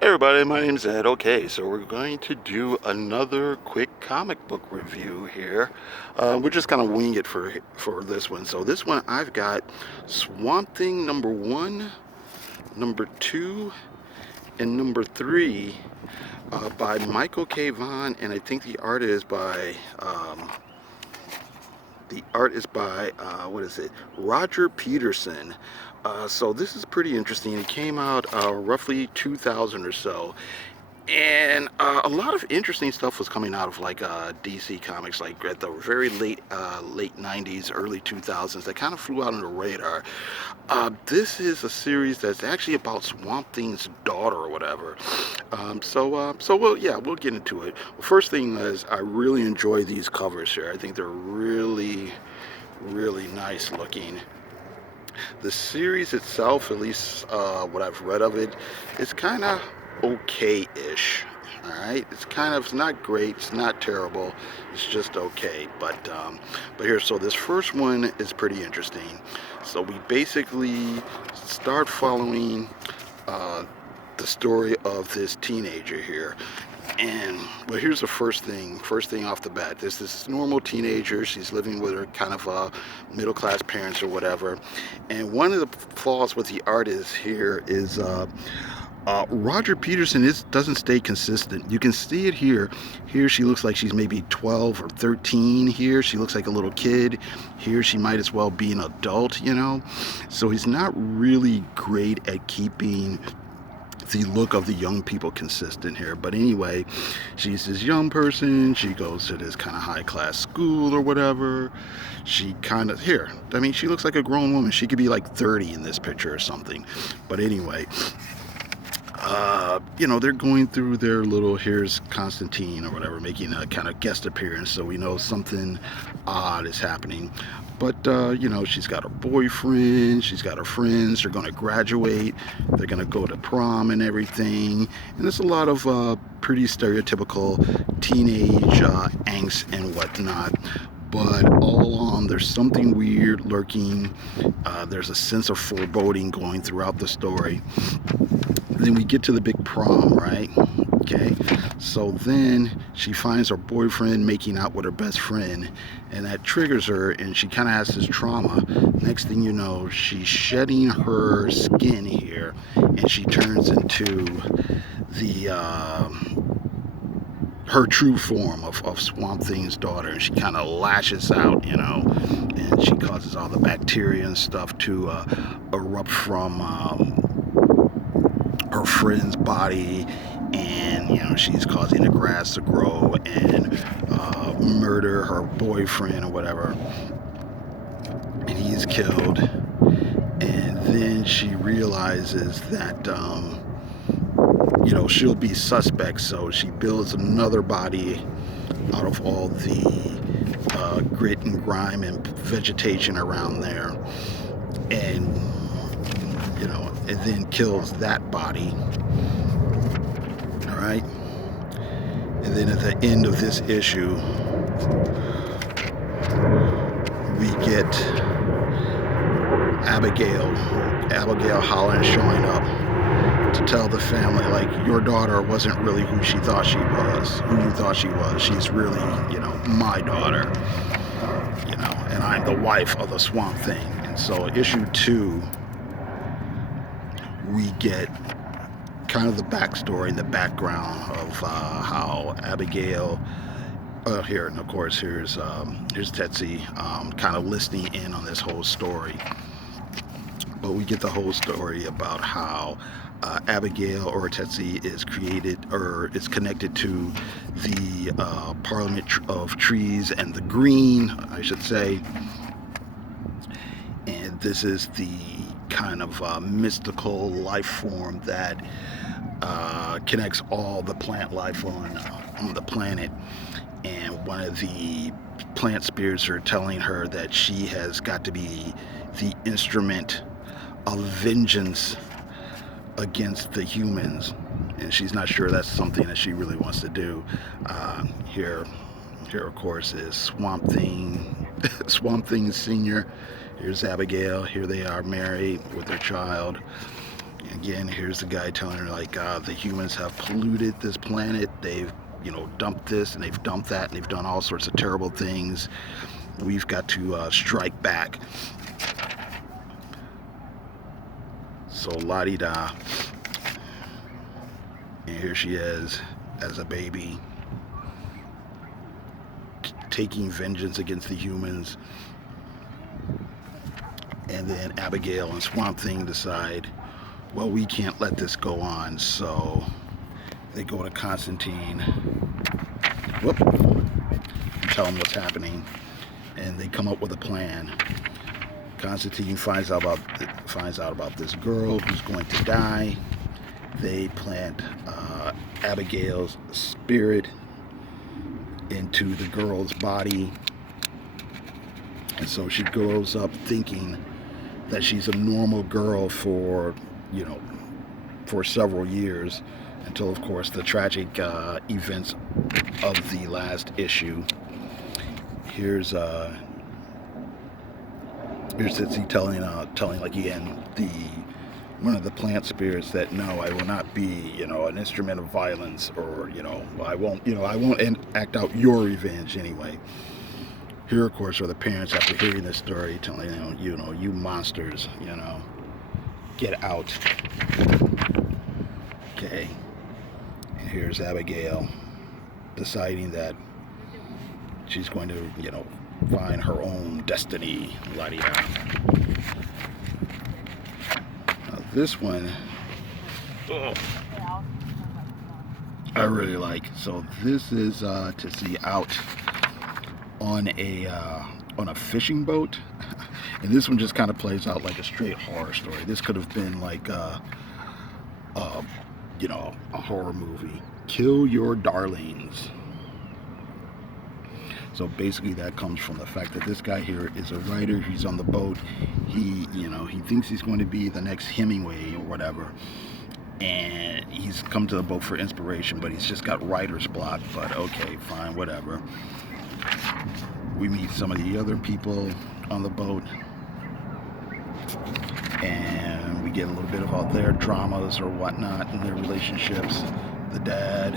Hey everybody, my name's Ed. Okay, so we're going to do another quick comic book review here. We're just gonna wing it for this one. So this one I've got Swamp Thing #1, #2, and #3 by Michael K. Vaughn, and I think the art is by what is it? Roger Peterson. So this is pretty interesting. It came out roughly 2000 or so, and a lot of interesting stuff was coming out of like DC Comics, like at the very late 90s, early 2000s. That kind of flew out on the radar. This is a series that's actually about Swamp Thing's daughter or whatever. We'll get into it. Well, first thing is, I really enjoy these covers here. I think they're really, really nice looking. The series itself, at least what I've read of it, is kind of okay-ish. All right, it's not great, it's not terrible, it's just okay. But here, so this first one is pretty interesting. So we basically start following uh, the story of this teenager here. And well, here's the first thing off the bat. There's this normal teenager. She's living with her kind of middle class parents or whatever. And one of the flaws with the art is here is Roger Peterson doesn't stay consistent. You can see it here. Here she looks like she's maybe 12 or 13. Here she looks like a little kid. Here she might as well be an adult, you know. So he's not really great at keeping the look of the young people consistent here. But anyway, she's this young person. She goes to this kind of high class school or whatever. She kind of, here, I mean, she looks like a grown woman. She could be like 30 in this picture or something. But anyway, they're going through their little, here's Constantine or whatever, making a kind of guest appearance, so we know something odd is happening. But, she's got her boyfriend, she's got her friends, they're going to graduate, they're going to go to prom and everything. And there's a lot of pretty stereotypical teenage angst and whatnot. But all along, there's something weird lurking. There's a sense of foreboding going throughout the story. Then we get to the big prom, right? Okay, so then she finds her boyfriend making out with her best friend, and that triggers her, and she kind of has this trauma. Next thing you know, she's shedding her skin here, and she turns into the her true form of Swamp Thing's daughter, and she kind of lashes out, and she causes all the bacteria and stuff to erupt from her friend's body, and she's causing the grass to grow and murder her boyfriend or whatever, and he's killed. And then she realizes that she'll be suspect, so she builds another body out of all the grit and grime and vegetation around there, and and then kills that body. All right. And then at the end of this issue, we get Abigail Holland showing up to tell the family, like, your daughter wasn't really who you thought she was. She's really, my daughter, and I'm the wife of the Swamp Thing. And so issue 2, we get kind of the backstory, the background of how Abigail, here, and of course here's Tetsi, kind of listening in on this whole story. But we get the whole story about how Abigail, or Tetsi, is created, or is connected to the Parliament of Trees and the Green, I should say. And this is the kind of mystical life form that connects all the plant life on the planet. And one of the plant spirits are telling her that she has got to be the instrument of vengeance against the humans, and she's not sure that's something that she really wants to do. Here of course is Swamp Thing Swamp Thing Senior. Here's Abigail. Here they are married with their child. Again, here's the guy telling her like the humans have polluted this planet. They've dumped this and they've dumped that and they've done all sorts of terrible things. We've got to strike back. So la-di-da. And here she is as a baby, taking vengeance against the humans. And then Abigail and Swamp Thing decide, well, we can't let this go on. So they go to Constantine, tell him what's happening, and they come up with a plan. Constantine finds out about this girl who's going to die. They plant Abigail's spirit into the girl's body, and so she grows up thinking that she's a normal girl for several years, until of course the tragic events of the last issue. Here's Sitsi telling like again one of the plant spirits that no, I will not be an instrument of violence, or I won't act out your revenge anyway. Here of course are the parents, after hearing this story, telling you monsters, get out. Okay, and here's Abigail deciding that she's going to find her own destiny. La-di-da. Now this one, I really like. So this is to see out on a fishing boat, and this one just kind of plays out like a straight horror story. This could have been like a horror movie. Kill your darlings. So basically that comes from the fact that this guy here is a writer. He's on the boat. He thinks he's going to be the next Hemingway or whatever. And he's come to the boat for inspiration, but he's just got writer's block. But okay, fine, whatever. We meet some of the other people on the boat, and we get a little bit about their dramas or whatnot and their relationships. The dad,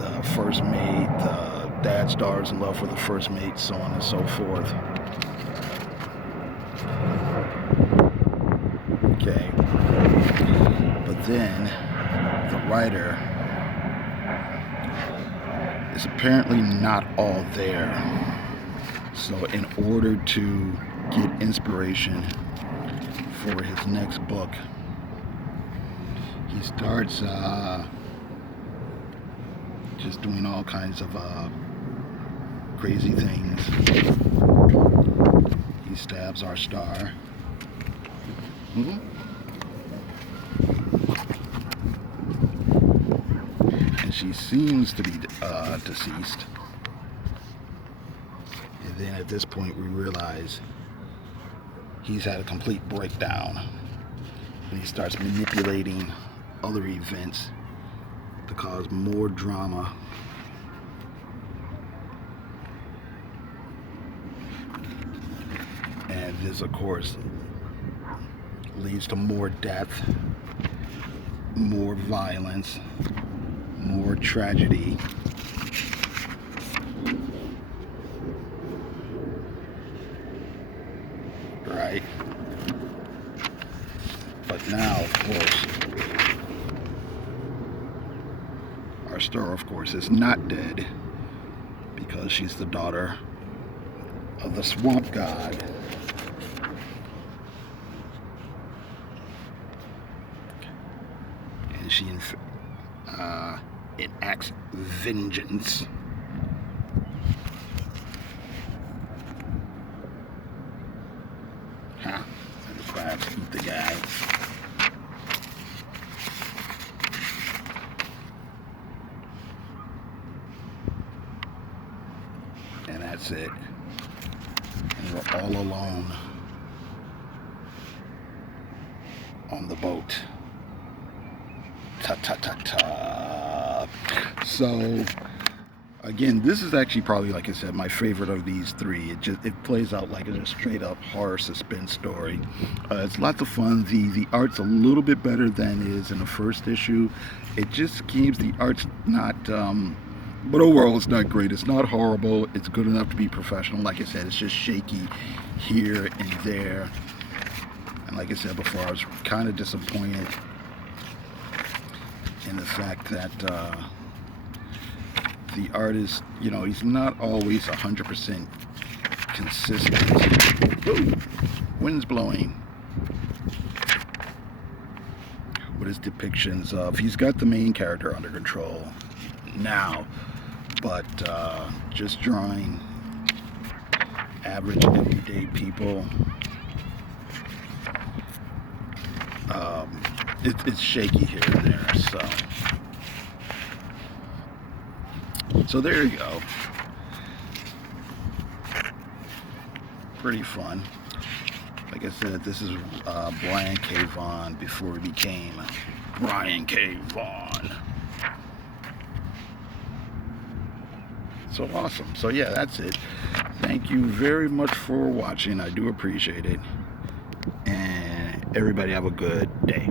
the first mate, the dad's daughter's in love with the first mate, so on and so forth. Okay. But then the writer is apparently not all there. So in order to get inspiration for his next book, he starts just doing all kinds of crazy things. He stabs our star. And she seems to be deceased. And then at this point we realize he's had a complete breakdown. And he starts manipulating other events to cause more drama. And this, of course, leads to more death, more violence, more tragedy. Right? But now, of course, our star, of course, is not dead, because she's the daughter of the swamp god. And she enacts vengeance. Huh? The crabs eat the guy. And that's it. And we're all alone on the boat. Ta ta ta ta. So Again, this is actually probably, like I said, my favorite of these three. It plays out like a straight up horror suspense story. It's lots of fun. The art's a little bit better than it is in the first issue. It just seems the art's not, but overall it's not great. It's not horrible. It's good enough to be professional. Like I said, it's just shaky here and there. And like I said before, I was kind of disappointed in the fact that the artist, he's not always 100% consistent. Woo! Wind's blowing. With his depictions of, he's got the main character under control now, but just drawing average everyday people, it's shaky here and there. So there you go. Pretty fun. Like I said, this is Brian K. Vaughn before he became Brian K. Vaughn. So awesome. So yeah, that's it. Thank you very much for watching. I do appreciate it. And everybody have a good day.